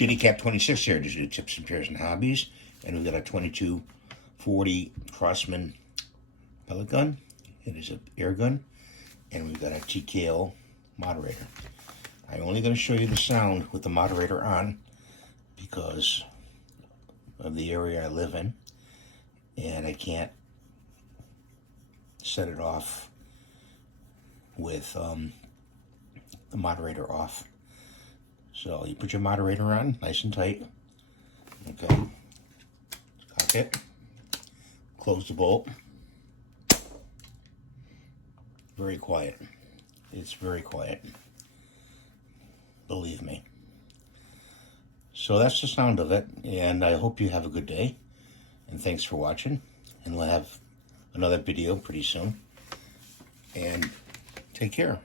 JD 26 here to do tips and pairs and hobbies. And we've got a 2240 Crosman pellet gun. It is an air gun. And we've got a TKO moderator. I'm only going to show you the sound with the moderator on because of the area I live in. And I can't set it off with the moderator off. So you put your moderator on nice and tight. Okay. Cock it. Close the bolt. Very quiet. It's very quiet. Believe me. So that's the sound of it, and I hope you have a good day, and thanks for watching, and we'll have another video pretty soon, and take care.